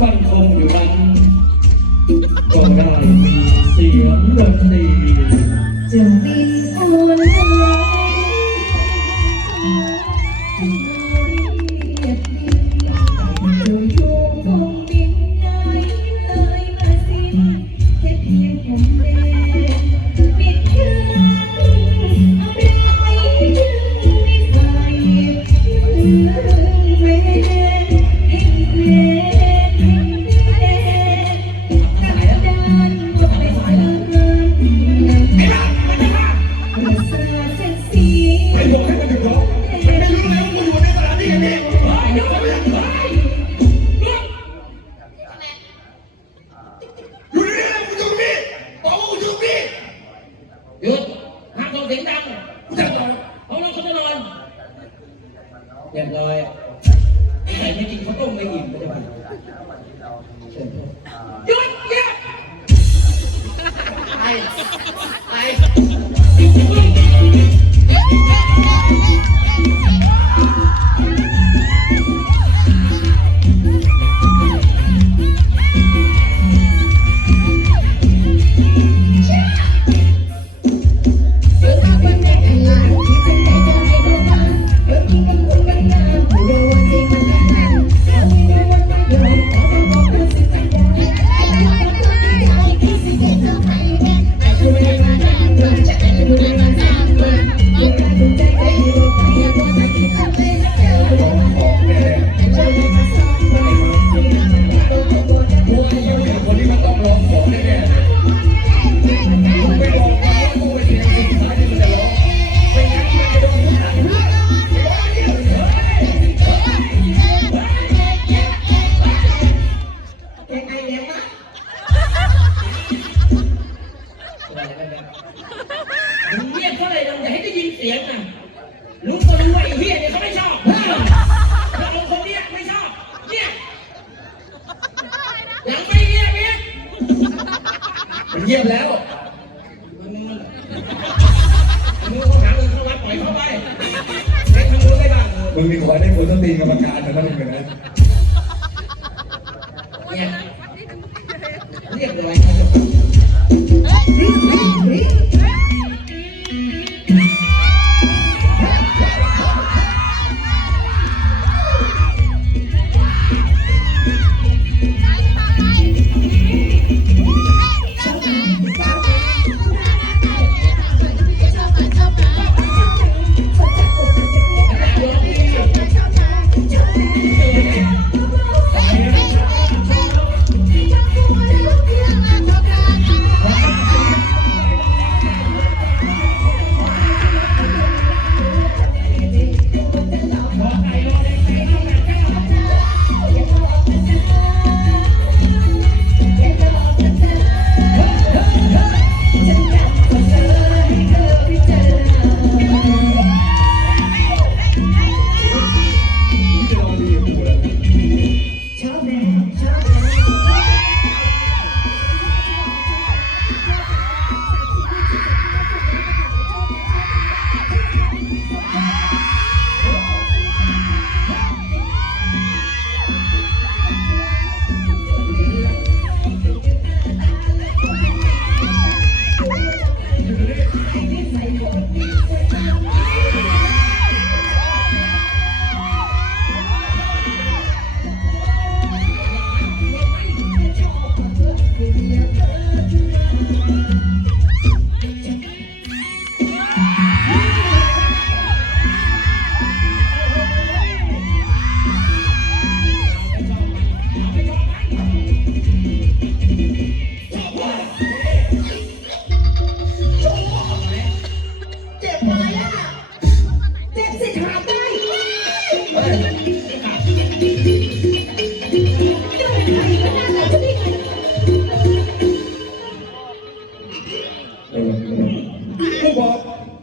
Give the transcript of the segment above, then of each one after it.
ฟันคงอยู่นั้นก็ได้มีเสียงดนตรี จึงเรีย เรียบร้อยไหนไม่กินขาต้มไม่อิ่มไม่ไหิญหยุดเยี่ไปไป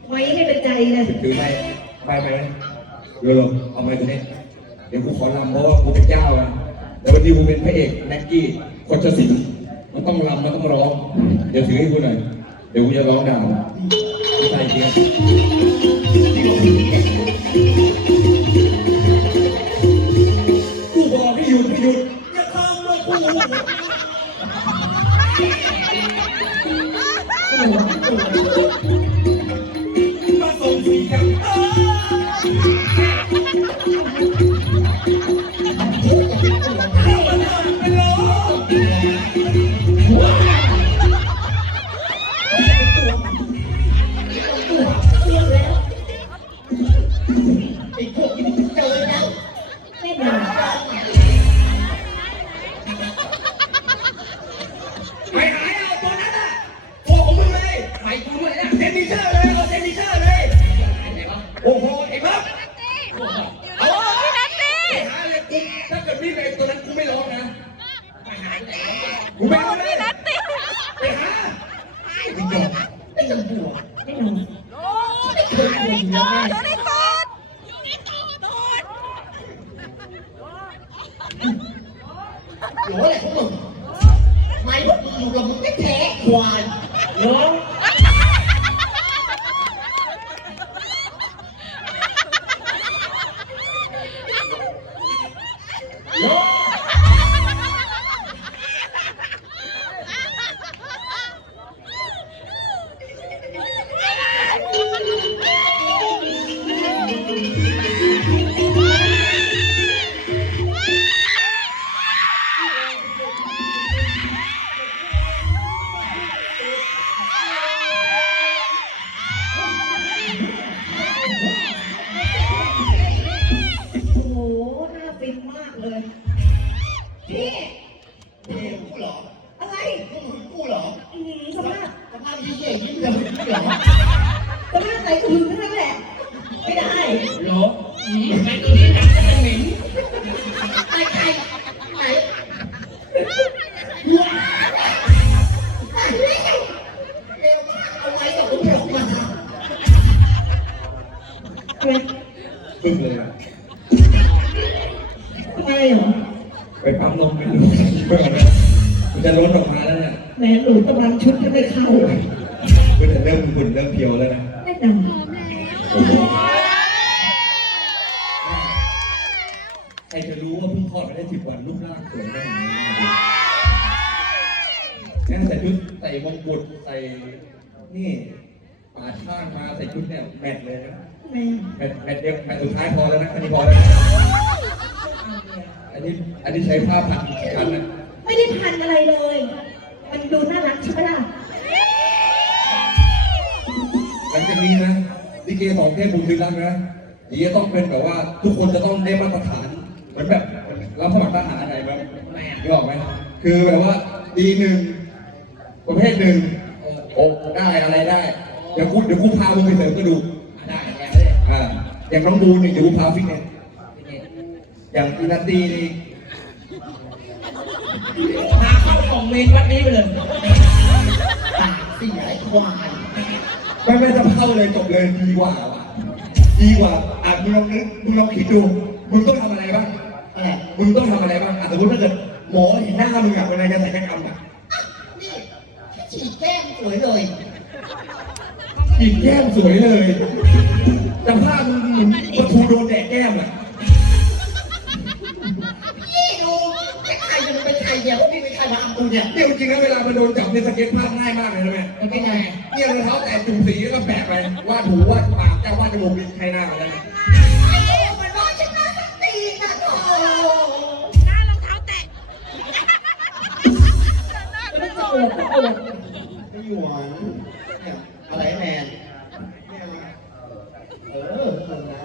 ไว้ให้เป็นใจนะไปไปไหมโยโลเอาไปตรงนี้เดี๋ยวกูขอรำเพราะว่ากูเป็นเจ้าอะแต่วันนี้กูเป็นพระเอกแม็กกี้คนจะสิงมันต้องรำมันต้องร้อง เดี๋ยวถือให้กูหน่อย เดี๋ยวกูจะร้องดาวใจเย็นกูบอกไม่หยุดไม่หยุดอย่าทำว่ากู โอ้โหใครจะรู้ว่าเพิ่งคลอดมาได้สิบวันรูปร่างสวยได้ย่างนี้งั้นใส่ชุดใส่มงกุฎใส่นี่ปาดข้างมาใส่ชุดเนี่ยแมทเลยนะแม่แมทแมทเดียวแมทสุดท้ายพอแล้วนะอันนี้พอแล้วอันนี้อันนี้ใช้ผ้าพันพันนะไม่ได้พันอะไรเลย มันดูน่ารักใช่ไหมล่ะหลังจากนี้นะ ลิเกสองเทพบุญคือรักนะเดี๋ยวจะต้องเป็นแบบว่าทุกคนจะต้องได้มาตรฐานเหมือนแบบรับสมัครทหารอะไรแบบนึกออกไหมคือแบบว่าดีหนึ่งประเภทหนึ่งอกได้อะไรได้ เดี๋ยวกูเดี๋ยวกูพามึงไปเสริมกระดูกได้แกไม่ได้อ่าอย่างน้องบูนเนี่ยเดี๋ยวกูพาฟิตเนสอย่างอินาตีนี่พาเข้ากล่องเมนวัดนี้ไปเลยสี่ไอ้ควาย ไม่ไม่จะเข้าเลยจบเลยดีกว่าว่ะดีกว่าอะมึงลองนึกมึงลองคิดดูมึงต้องทำอะไรบ้างอะไรมึงต้องทำอะไรบ้างอะสมมติถ้าเกิดหมอเห็นหน้ามึงอะเวลาจะศัลยกรรมอะนี่แค่ฉีดแก้มสวยเลยหยิบแก้มสวยเลยแต่ภาพมึงเหมือนประทูโดนแดดแก้มอะ เนี่ยเนี่ยจริงๆแล้วเวลามันโดนจับในยสเก็ตภาพง่ายมากเลยนะแม่มันเป็นไงเนี่ยรองเท้าแตะจุ่มสีแล้วก็แปะไปวาดหูวาดปากแก้ววาดจมูกมีใครหน้ามาแล้วเนี่ยไอ้ตัวมันว่าฉันน่าสตีนะโธ่หน้ารองเท้าแตะไม่จะอวดก็อวดไม่หวนเนี่ยอะไรแมนเนี่ยเออเออนะ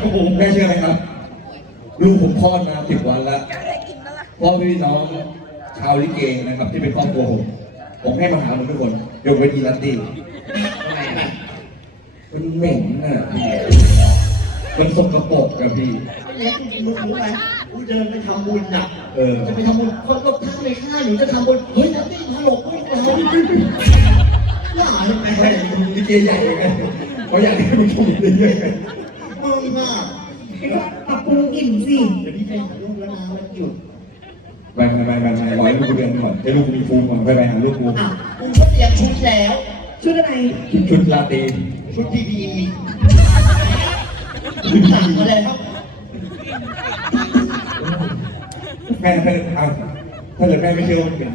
โอ้โหแม่เชื่อไหมครับลูกผมคลอดมาสิบวันแล้ว พ่อพี่น้องชาวลิเกนะครับที่เป็นครอบครัวผมผมให้มาหาหมดทุกคนยกเว้นอีลัตตี้ทำไมอะมันเหม็นน่ะมันสกปรกกับพี่เนี่ยมึงรู้ไหมกูเดินไปทำบุญน่ะเออจะไปทำบุญคนก็ทักในค่ายหนูจะทำบุญเฮ้ยนัตตี้ตลกเว้ยเราหลานแม่ไม่ลิเกใหญ่เลยไงเขาอยากให้มันชมเยอะๆมึงอะให้ก็ปรับปรุงอิ่มสิเดี๋ยวพี่ไปหาลูกแล้วนะวันหยุด ไปไปไปไปไปร้อยลูกกูเรียนก่อนให้ลูกมีฟูมิก่อนไปไปหาลูกกูอะกูก็เตรียมชุดแล้ว ชุดอะไร ชุดลาตรีชุดพีพีสั่งมาแล้วแม่ถ้าเอาถ้าเกิดแม่ไม่เชื่อว่ามันเป็น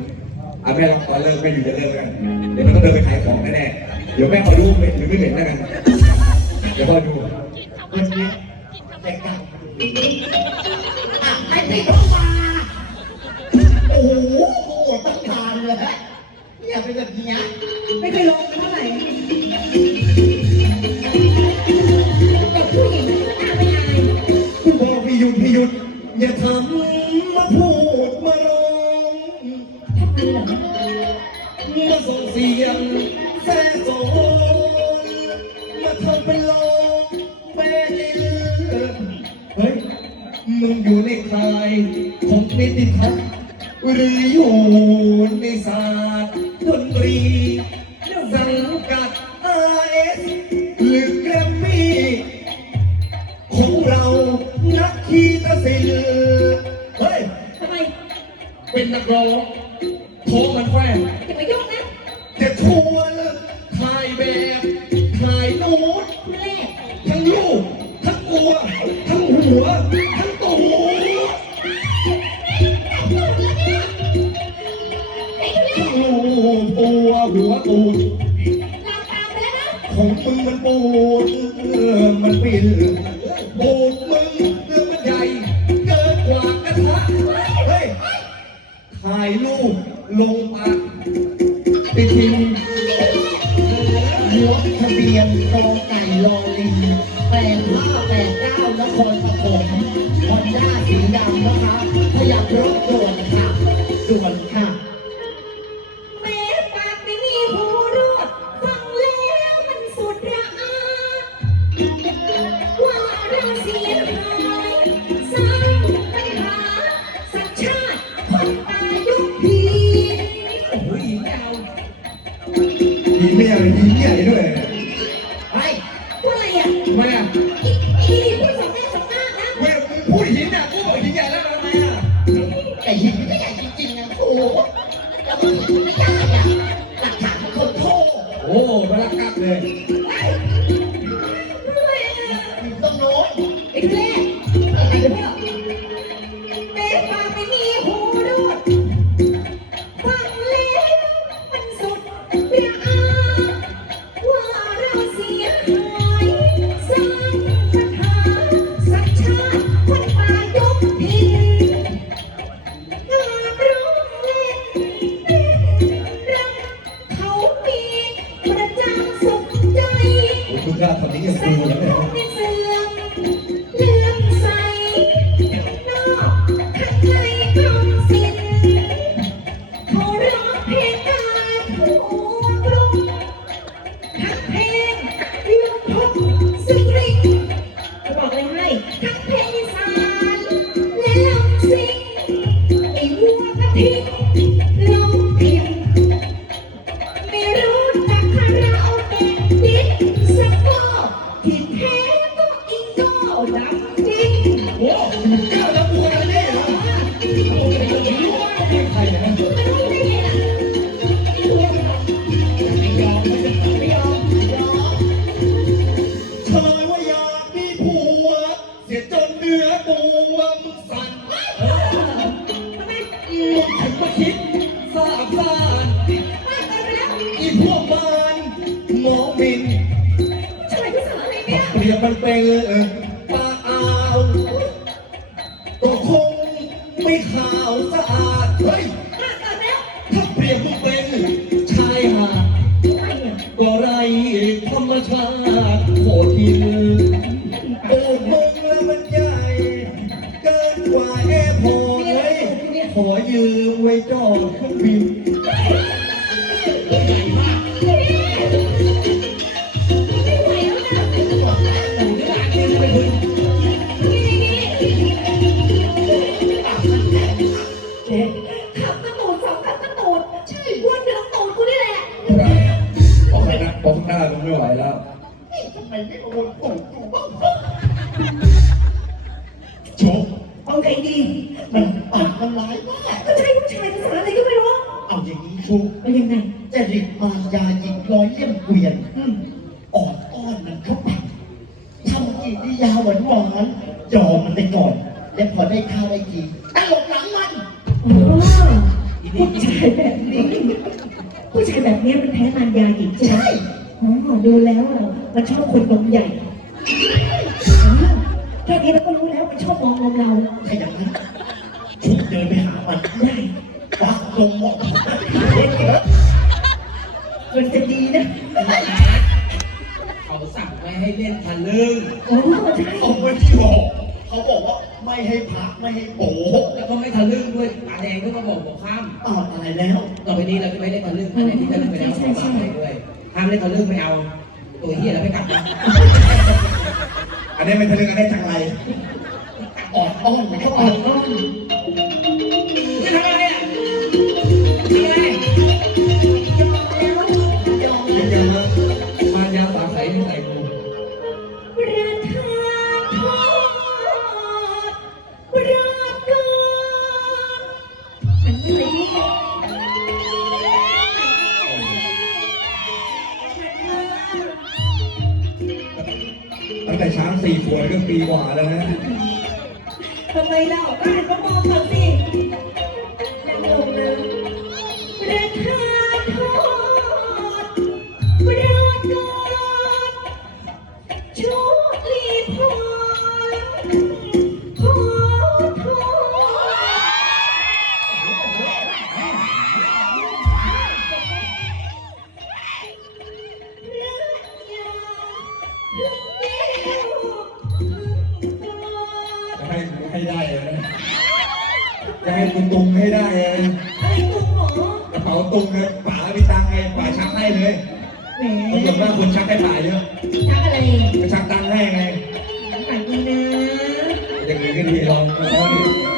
อะแม่ลองตอนเลิกแม่อยู่จะเลิกกันเดี๋ยวมันก็เดินไปขายของแน่ๆเดี๋ยวแม่คอยดูเป็นหรือไม่เป็นแล้วกันเดี๋ยวคอยดูวันนี้แต่กลับอะไอ้ที่เข้ามาโเนี่ยเป็นแบบเนี้ยไม่เคยลงเท่าไหร่กับผู้หญิงน้าไม่อายคุณพ่อพี่หยุดพี่หยุด อย่าทำมาพูดมาร้องทำไมเหรอมาส่งเสียงแซ่โซนมาทำเป็นลองแม่ลินเฮ้ย มึงอยู่ในคลายของนิติทัศน์หรืออยู่ ยิงไม่ใหญ่ยิงใหญ่ด้วยไปว่าอะไรอะทำไมอะอีอีพูดสองแง่สองหน้านะเว้ยมึงพูดหินอะกูบอกหินใหญ่แล้วทำไมอะแต่หินมันก็ใหญ่จริงๆนะโอ้โหแล้วมันไม่ใหญ่อะหลักฐานมันคนโทษโอ้พลักกักเลยอยู่ อีพวกมันหมอมิน ช่วยภาษาอะไรเนี่ย เปรียบมันเป็น ร้ายมากก็ใช่ผู้ชายภาษาอะไรก็ไม่รู้เอาอย่างนี้ชุบเป็นยังไงจะริกมายาหญิงร้อยเลี่ยมเกวียนอืมอ่อนอ้อนมันเข้าไปทำกิริยาหวานหวานๆยอมมันไปก่อน และพอได้ข้าวได้กินตลบหลังมันอ๋อผู้ชายแบบนี้ผู้ชายแบบนี้มันแพ้มารยาหญิงใช่ไหมอ๋อดูแล้วอะมันชอบคนนมใหญ่อ๋อแค่นี้เราก็รู้แล้วมันชอบมองนมเราถ้าอย่างนั้น ชุบเดินไปหามันได้วักลงหมดมันจะดีนะเขาสั่งไม่ให้เล่นทะลึ่งอ๋อใช่เขาไม่ที่บอกเขาบอกว่าไม่ให้พักไม่ให้โป๋แล้วก็ไม่ทะลึ่งด้วยตาแดงก็มาบอกบอกข้ามตอบอะไรแล้ว ต่อไปนี้เราจะไม่เล่นทะลึ่งอันไหนที่ทะลึ่งไปแล้วเราบอกไปด้วยห้ามเล่นทะลึ่งไม่เอา ตัวเฮียแล้วไม่กลับนะอันนี้เป็นทะลึ่งอันนี้จังไรออกอ้อนเขาเขาออออกกอ้อ จะให้กูตุงให้ได้เลยอะไรตุ้มหรอกระเป๋าตุงเลยป๋ามีตังค์ไงป๋าชักให้เลยแหมตำรวจว่าคนชักให้ป๋าเยอะชักอะไรก็ชักตังค์ให้ไงฝันดีนะ อย่างนี้ก็ดีลองแล้วดิ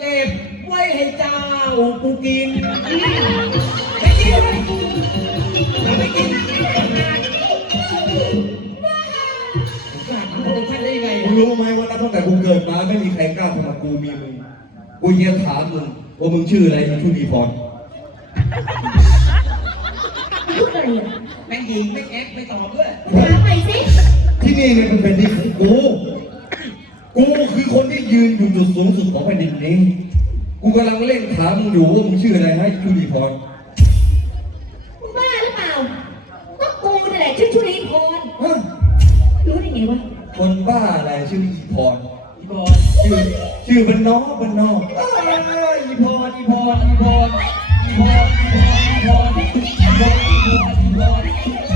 เก็บไว้ให้เจ้ากูกินไม่กินไม่กินกล้าทำกับท่านได้ยังไงมึงรู้ไหมว่านับตั้งแต่กูเกิดมาไม่มีใครกล้าทำกับกูมีมึงกูเยียถามมึงว่ามึงชื่ออะไรมึงชื่อดีพรแม่งยิงไม่แอ๊กไม่ตอบด้วยถามไปสิที่นี่เนี่ยมันเป็นที่ของกู กูคือคนที่ยืนอยู่จุดสูงสุดของแผ่นดินนี้ กูกำลังเล่นถามมึงอยู่ว่ามึงชื่ออะไรให้ชื่อดีพรมึงบ้าหรือเปล่า ก็กูนี่แหละชื่อชุลีพรฮะรู้ได้ไงวะคนบ้าอะไรชื่ออีพรอีบอลชื่อชื่อเป็นน้องเป็นน้องเอ้ยอีพรอีพรอีพรอีพรอีพรอีพรอีพรอีพร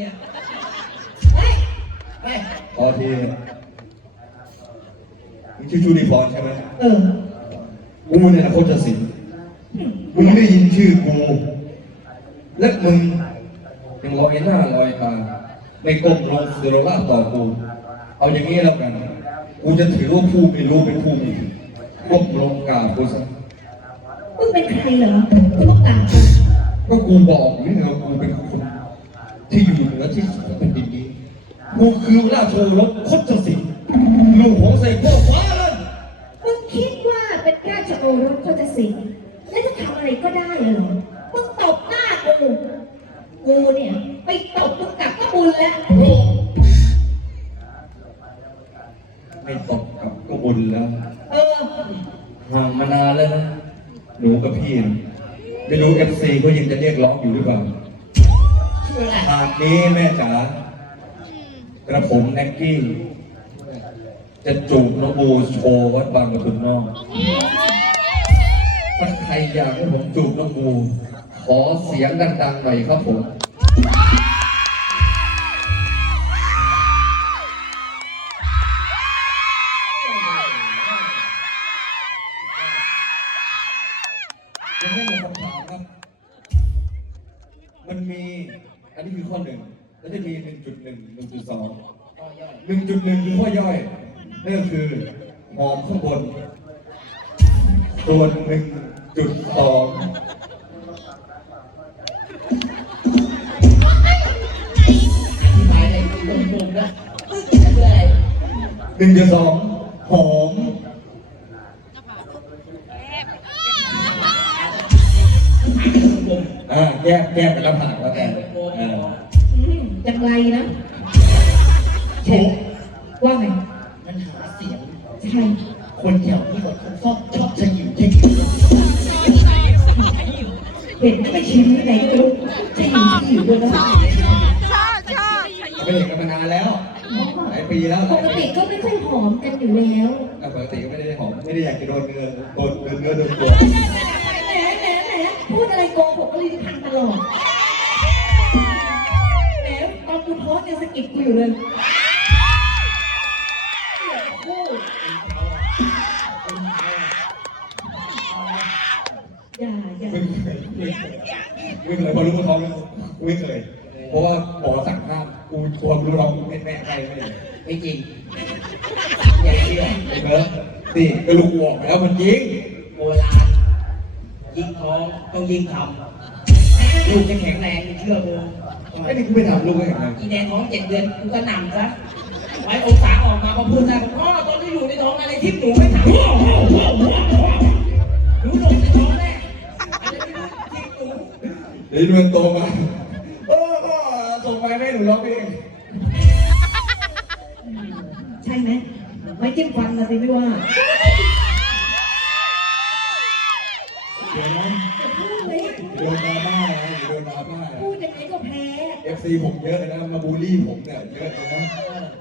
มีอยู่เท่าเนี้ยเฮ้ยไปพอทีมึงชื่อชูดีพรใช่ไหมเออกูเนี่ยนะโคจะสินมึงได้ยินชื่อกูและมึงยังลอยหน้าลอยตาไม่ก้มลงสุรวาต่อกูเอาอย่างนี้แล้วกันกูจะถือว่าผู้ไม่รู้เป็นผู้มีก้มลงกราบกูซะมึงเป็นใครเหรอกูต้องตามกูก็กูบอกนี่เหรอกูเป็นคน ที่อยู่เหนือที่สุดของแผ่นดินนี้กูคือราชโอรสคตสินลูกของเสกพ่อฟ้าเลยมึงคิดว่าเป็นราชโอรสโคตรสิงห์แล้วจะทำอะไรก็ได้เหรอมึงตบหน้ากูกูเนี่ยไปตบมึงกลับก็บุญแล้วไม่ตกกับก็บุญแล้วเออห่างมานานแล้วนะหนูกับพี่นะไม่รู้เอฟซีเขายังจะเรียกร้องอยู่หรือเปล่า ชื่ออะไรหากนี้แม่จ๋ากระผมแน็กกี้ จะจูบน้องบูโชว์วัดบางกระทุนนอกถ้าใครอยากให้ผมจูบน้องบูขอเสียงดังๆหน่อยครับผม จะมีหนึ่งจุดหนึ่งหนึ่งจุดสองหนึ่งจุดหนึ่งคือข้อย่อยนั่นก็คือหอมข้างบน ส่วนหนึ่งจุดสองที่หนึ่งจุดสองหอมอ่าแยกแยกเป็นละผ่านแล้วแต่กัน เป็นมุมอ่าอืมจังไรนะโชว์ว่าไงมันหาเสียง ใช่คนแถวนี้เขาชอบชอบจะอยู่ที่เห็นไม่ชิมที่ไหนก็ไม่รู้จะอยู่ที่อยู่ด้วยนะชอบชอบไม่เห็นกันมานานแล้วหลายปีแล้วหปลายกปีติก็ไม่ค่อยหอมกันอยู่แล้วอะปกติก็ไม่ได้หอมไม่ได้อยากจะโดนเนื้อโดนเนื้อเนื้อโดนตัว กูท้องยังสะกิดกูอยู่เลยอย่าพูดอย่าอย่าไม่เคยไม่เคยพอรู้ว่าท้องแล้วไม่เคย เพราะว่าหมอสั่งห้ามกูกลัวรู้ร้องกูแม่แม่ใครไม่ได้ไม่จริงอย่าเชื่อไอ้เบิร์ดนี่ก็ลูกออกแล้วมันจริงโบราณยิงท้องต้องยิงทำลูกจะแข็งแรงเชื่อกู ไอ้นี่กูไม่ทำลูกไม่เห็นเลยอีแดงท้องเจ็ดเดือนกูก็หนำซะไว้องศาออกมาพอพูดได้บอกพ่อตอนที่อยู่ในท้องอะไรที่หนูไม่ทำหนูหลงในท้องแน่อะไรไม่รู้ที่หนูเดี๋ยวมันโตมาเออก็ส่งไปให้หนูร้องเพลงใช่ไหมไม่จิ้มฟันมาสิไม่ว่าเดี๋ยวนะพูดเลยโดนดราม่า นะโดนดราม่า พูดยังไงก็แพ้เอฟซีผมเยอะนะมาบูลลี่ผมเนี่ยเยอะนะ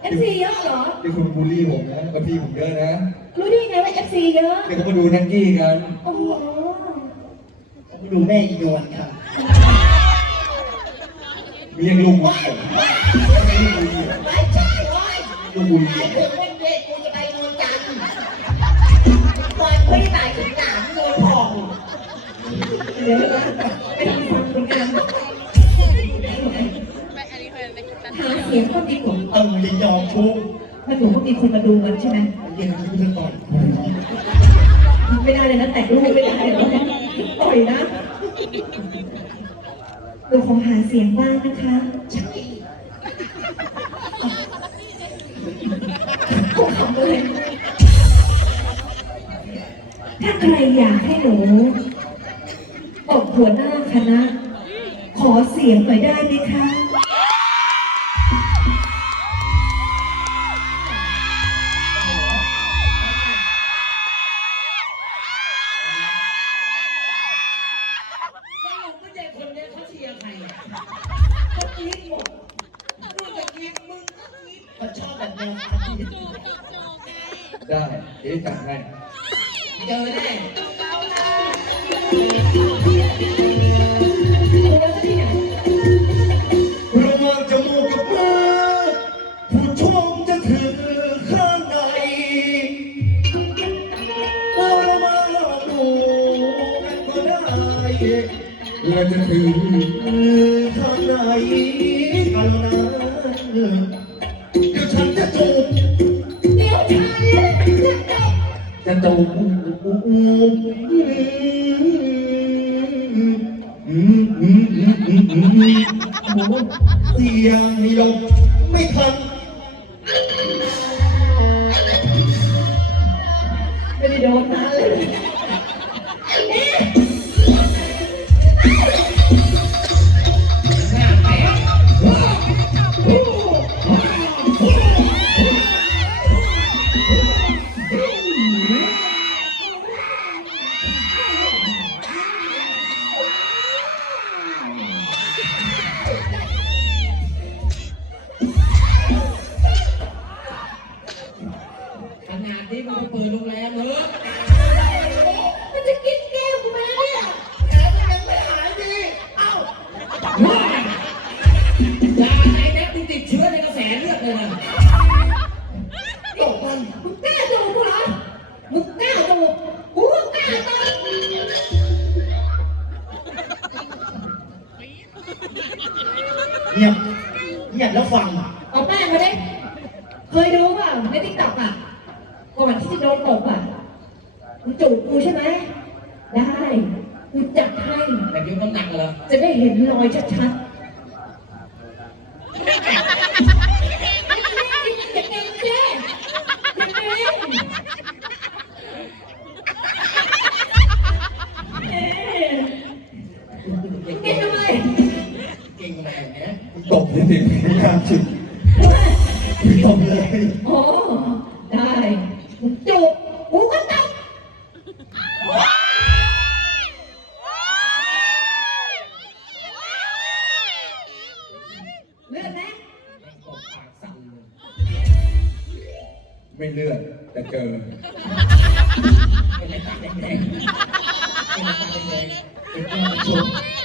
เอฟซีเยอะเหรอ ที่คุณบูลลี่ผมนะกับพี่ผมเยอะนะรู้ได้ไงว่าเอฟซีเยอะ เดี๋ยวเขามาดูนักกี้กันโอ้โหดูแม่อีโยนค่ะมียังลูกบุญผมไม่ลูกบุญไม่ใช่เว้ยลูกบุญไอ้เด็กเป็นเด็กกูจะไปนอนจันทร์วันไม่ตายถึงหนามโดนผ่อง เดี๋ยวไปทำฟันเหมือนกันหาเสียงก็ดีกว่าเออจะยอมทุกข์มันหนูก็มีคนมาดูมันใช่ไหมเรียนรู้ซะก่อนไม่ได้เลยนะแต่งรูปไม่ได้เลยปล่อยนะดูขอหาเสียงบ้างนะคะขาเลยถ้าใครอยากให้หนู ตกหัวหน้าคณะ ขอเสียงหน่อยได้ไหมคะสรุปไม่ใช่คนเนี้ยเขาเชียร์ใครอะเขากรี๊ดหมดรู้จักกรี๊ดมึงก็กรี๊ดเขาชอบแบบแนวอาร์ติสต์ได้เดี๋ยวจัดให้เจอแน่ดูแล้วที่ไหน จ เงียบเงียบแล้วฟัง เอาแป้งมาดิเคยดูเปล่าในติ๊กต็อกอะก่อนที่จะโดนตบอะมึงจูบกูใช่ไหมได้กูจัดให้แต่ยกน้ำหนักเหรอ จะได้เห็นรอยชัดๆ ตบนิดหนึ่งไม่กล้จุดตบเลยอ๋อได้มึงจูบกูก็ตบเลือดไหมตบปากสั่นเลยไม่เลือดแต่เจอเป็นตาแดงๆเป็นไรตาแดงๆเป็นยอดชมตา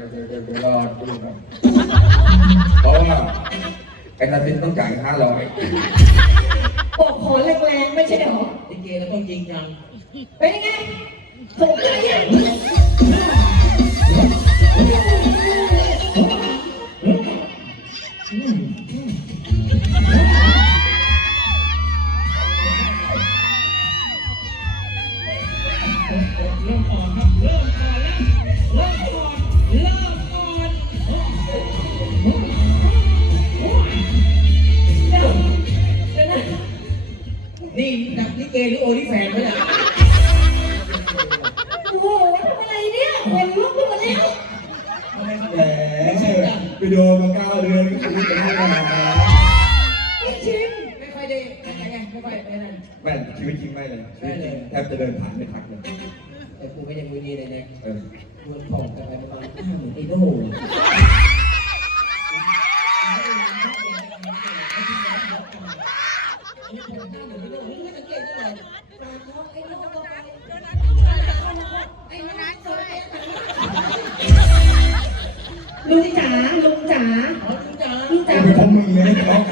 ดี๋ยวก่อนเดี๋ยวเดี๋ยวเดี๋ยวเดี๋ยวรอดูก่อนเพราะว่าไอ้นาทินต้องจ่ายห้าร้อยบอกขอแรงๆไม่ใช่เหรอลิเกแล้วต้องจริงจังเป็นยังไงสนใจยัง ไปโดนมาเก้าเดือนก็คือเป็นขนาดนั้นพี่ชิมไม่ค่อยได้อะไรไงไม่ค่อยไปนั่นแม่ชีวิตจริงไม่เลยชีวิตจริงแทบจะเดินผ่านไม่ทักเลยแต่กูก็ยังมือดีเลยเนี่ยเออมวนผ่องกันไปประมาณห้าหมื่นไอโน่ไม่สังเกตเลยลุงจ๋า ลุงจ๋าอ๋อลุงจ๋าลุงไอ้จ๋าเป็นของมึงเลยนะน้อง